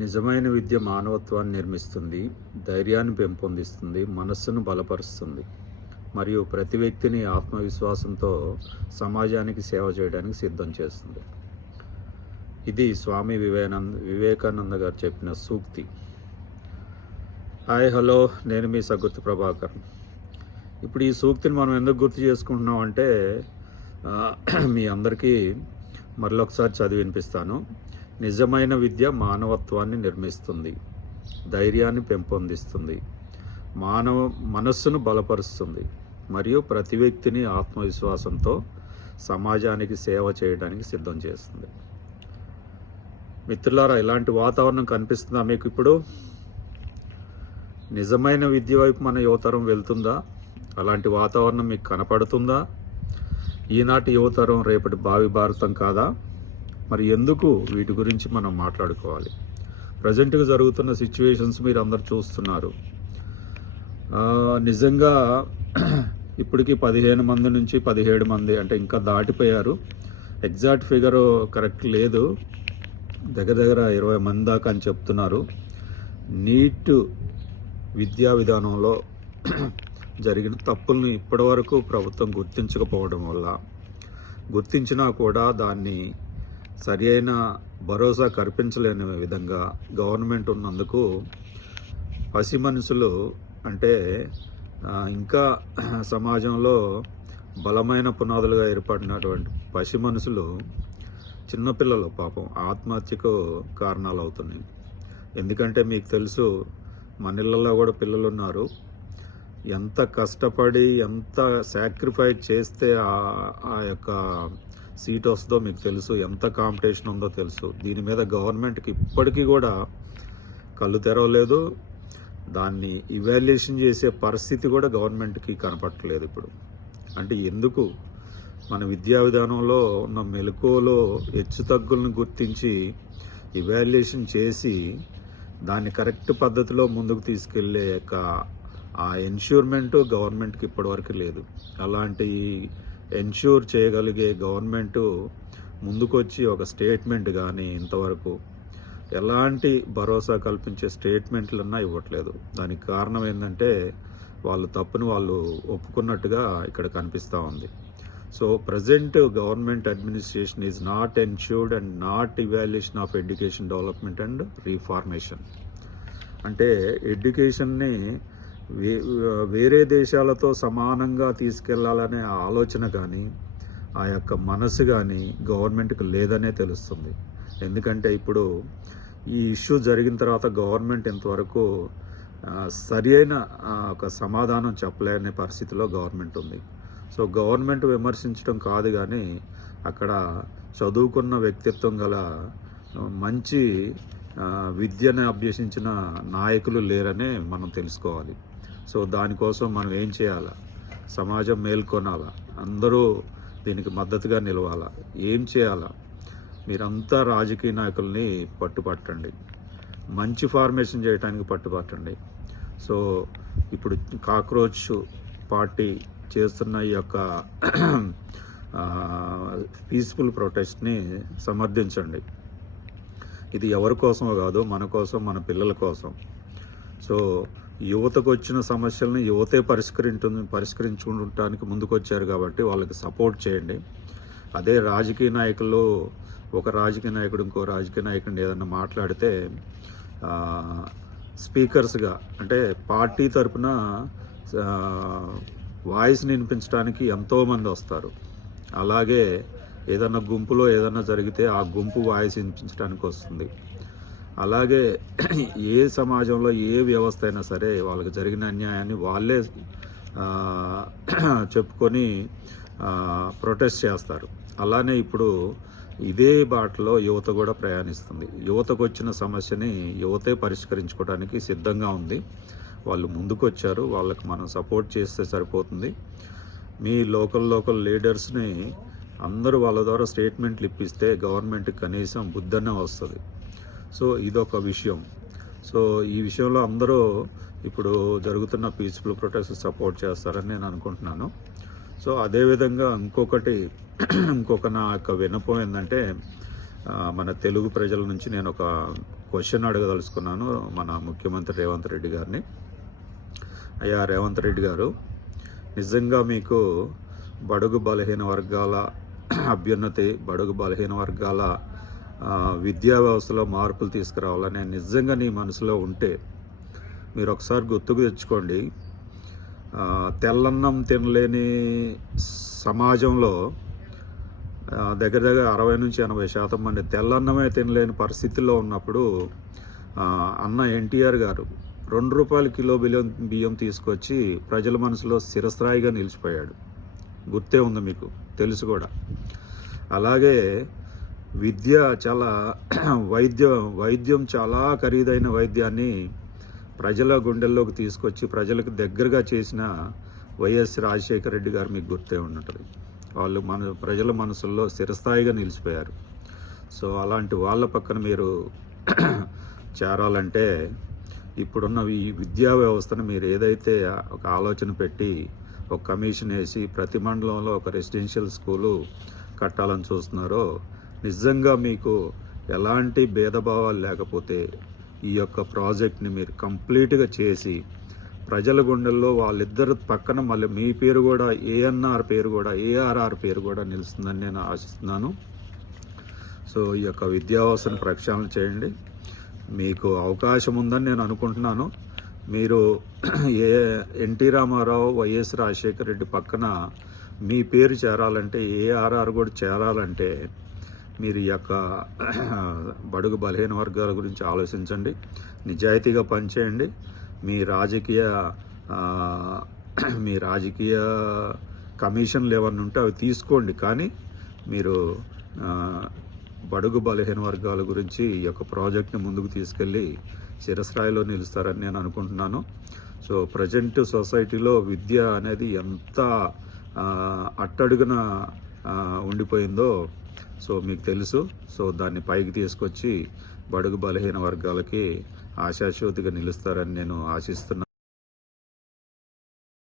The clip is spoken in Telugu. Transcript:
నిజమైన విద్య మానవత్వాన్ని నిర్మిస్తుంది, ధైర్యాన్ని పెంపొందిస్తుంది, మనస్సును బలపరుస్తుంది మరియు ప్రతి వ్యక్తిని ఆత్మవిశ్వాసంతో సమాజానికి సేవ చేయడానికి సిద్ధం చేస్తుంది. ఇది స్వామి వివేకానంద గారు చెప్పిన సూక్తి. హాయ్ హలో, నేను మీ సగుర్తి ప్రభాకర్. ఇప్పుడు ఈ సూక్తిని మనం ఎందుకు గుర్తు చేసుకుంటున్నాం అంటే మీ అందరికీ మరొకసారి చదివి వినిపిస్తాను. నిజమైన విద్య మానవత్వాన్ని నిర్మిస్తుంది, ధైర్యాన్ని పెంపొందిస్తుంది, మనస్సును బలపరుస్తుంది మరియు ప్రతి వ్యక్తిని ఆత్మవిశ్వాసంతో సమాజానికి సేవ చేయడానికి సిద్ధం చేస్తుంది. మిత్రులారా, ఇలాంటి వాతావరణం కనిపిస్తుందా మీకు? ఇప్పుడు నిజమైన విద్య వైపు మన యువతరం వెళ్తుందా? అలాంటి వాతావరణం మీకు కనపడుతుందా? ఈనాటి యువతరం రేపటి భావి భారతం కాదా? మరి ఎందుకు వీటి గురించి మనం మాట్లాడుకోవాలి? ప్రజెంట్గా జరుగుతున్న సిచ్యువేషన్స్ మీరు అందరు చూస్తున్నారు. నిజంగా ఇప్పటికీ 15 మంది నుంచి 17 మంది అంటే ఇంకా దాటిపోయారు. ఎగ్జాక్ట్ ఫిగర్ కరెక్ట్ లేదు, దగ్గర 20 మంది దాకా అని చెప్తున్నారు. నీట్ విద్యా విధానంలో జరిగిన తప్పుల్ని ఇప్పటివరకు ప్రభుత్వం గుర్తించకపోవడం వల్ల, గుర్తించినా కూడా దాన్ని సరి అయిన భరోసా కల్పించలేని విధంగా గవర్నమెంట్ ఉన్నందుకు పసి మనుషులు అంటే ఇంకా సమాజంలో బలమైన పునాదులుగా ఏర్పడినటువంటి పసి మనుషులు, చిన్నపిల్లలు పాపం ఆత్మహత్యకు కారణాలు అవుతున్నాయి. ఎందుకంటే మీకు తెలుసు, మన ఇళ్ళల్లో కూడా పిల్లలు ఉన్నారు. ఎంత కష్టపడి ఎంత సాక్రిఫైస్ చేస్తే ఆ యొక్క సీట్ వస్తుందో మీకు తెలుసు, ఎంత కాంపిటీషన్ ఉందో తెలుసు. దీని మీద గవర్నమెంట్కి ఇప్పటికీ కూడా కళ్ళు తెరవలేదు. దాన్ని ఇవాల్యుయేషన్ చేసే పరిస్థితి కూడా గవర్నమెంట్కి కనపడట్లేదు ఇప్పుడు. అంటే ఎందుకు? మన విద్యా విధానంలో ఉన్న మెలకువలో హెచ్చుతగ్గులను గుర్తించి ఇవాల్యుయేషన్ చేసి దాన్ని కరెక్ట్ పద్ధతిలో ముందుకు తీసుకెళ్లే ఆ ఎన్ష్యూర్మెంట్ గవర్నమెంట్కి ఇప్పటివరకు లేదు. అలాంటి ఎన్ష్యూర్ చేయగలిగే గవర్నమెంట్ ముందుకొచ్చి ఒక స్టేట్మెంట్ కానీ ఇంతవరకు ఎలాంటి భరోసా కల్పించే స్టేట్మెంట్లన్నా ఇవ్వట్లేదు. దానికి కారణం ఏంటంటే వాళ్ళు తప్పును వాళ్ళు ఒప్పుకున్నట్టుగా ఇక్కడ కనిపిస్తూ ఉంది. So present government administration is not ensured and not evaluation of education development and reformation. అంటే ఎడ్యుకేషన్ని వేరే దేశాలతో సమానంగా తీసుకెళ్లాలనే ఆలోచన కానీ ఆ యొక్క మనసు కానీ గవర్నమెంట్కి లేదనే తెలుస్తుంది. ఎందుకంటే ఇప్పుడు ఈ ఇష్యూ జరిగిన తర్వాత గవర్నమెంట్ ఇంతవరకు సరి అయిన ఒక సమాధానం చెప్పలేని పరిస్థితిలో గవర్నమెంట్ ఉంది. సో గవర్నమెంట్ విమర్శించడం కాదు, కానీ అక్కడ చదువుకున్న వ్యక్తిత్వం గల మంచి విద్యను అభ్యసించిన నాయకులు లేరనే మనం తెలుసుకోవాలి. సో దానికోసం మనం ఏం చేయాలా? సమాజం మేల్కొనాలా, అందరూ దీనికి మద్దతుగా నిలవాలా. ఏం చేయాలా? మీరంతా రాజకీయ నాయకుల్ని పట్టుపట్టండి, మంచి ఫార్మేషన్ చేయడానికి పట్టుపట్టండి. సో ఇప్పుడు కాక్రోచ్ పార్టీ చేస్తున్న ఈ యొక్క పీస్ఫుల్ ప్రొటెస్ట్ని సమర్థించండి. ఇది ఎవరి కోసమో కాదు, మన కోసం, మన పిల్లల కోసం. సో యువతకు వచ్చిన సమస్యలను యువతే పరిష్కరించుకుంటానికి ముందుకొచ్చారు కాబట్టి వాళ్ళకి సపోర్ట్ చేయండి. అదే రాజకీయ నాయకులు, ఒక రాజకీయ నాయకుడు ఇంకో రాజకీయ నాయకుడిని ఏదన్నా మాట్లాడితే స్పీకర్స్గా అంటే పార్టీ తరఫున వాయిస్ని వినిపించడానికి ఎంతోమంది వస్తారు. అలాగే ఏదన్నా గుంపులో ఏదన్నా జరిగితే ఆ గుంపు వాయిస్ వినిపించడానికి వస్తుంది. అలాగే ఏ సమాజంలో ఏ వ్యవస్థ అయినా సరే వాళ్ళకి జరిగిన అన్యాయాన్ని వాళ్ళే చెప్పుకొని ప్రొటెస్ట్ చేస్తారు. అలానే ఇప్పుడు ఇదే బాటలో యువత కూడా ప్రయాణిస్తుంది. యువతకు వచ్చిన సమస్యని యువతే పరిష్కరించుకోవడానికి సిద్ధంగా ఉంది. వాళ్ళు ముందుకు వచ్చారు, వాళ్ళకి మనం సపోర్ట్ చేస్తే సరిపోతుంది. మీ లోకల్ లీడర్స్ని అందరూ వాళ్ళ ద్వారా స్టేట్మెంట్లు ఇప్పిస్తే గవర్నమెంట్కి కనీసం బుద్ధనే వస్తుంది. సో ఇదొక విషయం. సో ఈ విషయంలో అందరూ ఇప్పుడు జరుగుతున్న పీస్ఫుల్ ప్రొటెస్ట్ సపోర్ట్ చేస్తారని నేను అనుకుంటున్నాను. సో అదేవిధంగా ఇంకొక నా యొక్క విన్నపం ఏంటంటే మన తెలుగు ప్రజల నుంచి నేను ఒక క్వశ్చన్ అడగదలుచుకున్నాను మన ముఖ్యమంత్రి రేవంత్ రెడ్డి గారిని. అయ్యా రేవంత్ రెడ్డి గారు, నిజంగా మీకు బడుగు బలహీన వర్గాల అభ్యున్నతి, బడుగు బలహీన వర్గాల విద్యా వ్యవస్థలో మార్పులు తీసుకురావాలని నిజంగా నీ మనసులో ఉంటే మీరు ఒకసారి గుర్తుకు తెచ్చుకోండి. తెల్లన్నం తినలేని సమాజంలో దగ్గర 60-80% మంది తెల్లన్నమే తినలేని పరిస్థితుల్లో ఉన్నప్పుడు అన్న ఎన్టీఆర్ గారు 2 రూపాయల కిలో బియ్యం తీసుకొచ్చి ప్రజల మనసులో స్థిరస్థాయిగా నిలిచిపోయాడు. గుర్తే ఉంది, మీకు తెలుసు కూడా. అలాగే విద్య చాలా వైద్యం చాలా ఖరీదైన వైద్యాన్ని ప్రజల గుండెల్లోకి తీసుకొచ్చి ప్రజలకు దగ్గరగా చేసిన వైఎస్ రాజశేఖర రెడ్డి గారు మీకు గుర్తే ఉంటుంది. వాళ్ళు ప్రజల మనసుల్లో స్థిరస్థాయిగా నిలిచిపోయారు. సో అలాంటి వాళ్ళ పక్కన మీరు చేరాలంటే ఇప్పుడున్న ఈ విద్యా వ్యవస్థను మీరు ఏదైతే ఒక ఆలోచన పెట్టి ఒక కమిషన్ వేసి ప్రతి మండలంలో ఒక రెసిడెన్షియల్ స్కూలు కట్టాలని చూస్తున్నారో, నిజంగా మీకు ఎలాంటి భేదభావాలు లేకపోతే ఈ యొక్క ప్రాజెక్ట్ని మీరు కంప్లీట్గా చేసి ప్రజల గుండెల్లో వాళ్ళిద్దరు పక్కన మళ్ళీ మీ పేరు కూడా ఏఎన్ఆర్ పేరు కూడా ఏఆర్ఆర్ పేరు కూడా నిలుస్తుందని నేను ఆశిస్తున్నాను. సో ఈ యొక్క విద్యా వ్యవస్థను ప్రక్షాళన చేయండి. మీకు అవకాశం ఉందని నేను అనుకుంటున్నాను. మీరు ఎన్టీ రామారావు, వైఎస్ రాజశేఖర రెడ్డి పక్కన మీ పేరు చేరాలంటే, ఏఆర్ఆర్ కూడా చేరాలంటే మీరు ఈ యొక్క బడుగు బలహీన వర్గాల గురించి ఆలోచించండి, నిజాయితీగా పనిచేయండి. మీ రాజకీయ కమిషన్లు ఏమన్నా ఉంటే అవి తీసుకోండి, కానీ మీరు బడుగు బలహీన వర్గాల గురించి ఈ యొక్క ప్రాజెక్ట్ని ముందుకు తీసుకెళ్ళి చిరస్థాయిలో నిలుస్తారని నేను అనుకుంటున్నాను. సో ప్రజెంట్ సొసైటీలో విద్య అనేది ఎంత అట్టడుగున ఉండిపోయిందో సో మీకు తెలుసు. సో దాన్ని పైకి తీసుకొచ్చి బడుగు బలహీన వర్గాలకి ఆశాజ్యోతిగా నిలుస్తారని నేను ఆశిస్తున్నాను.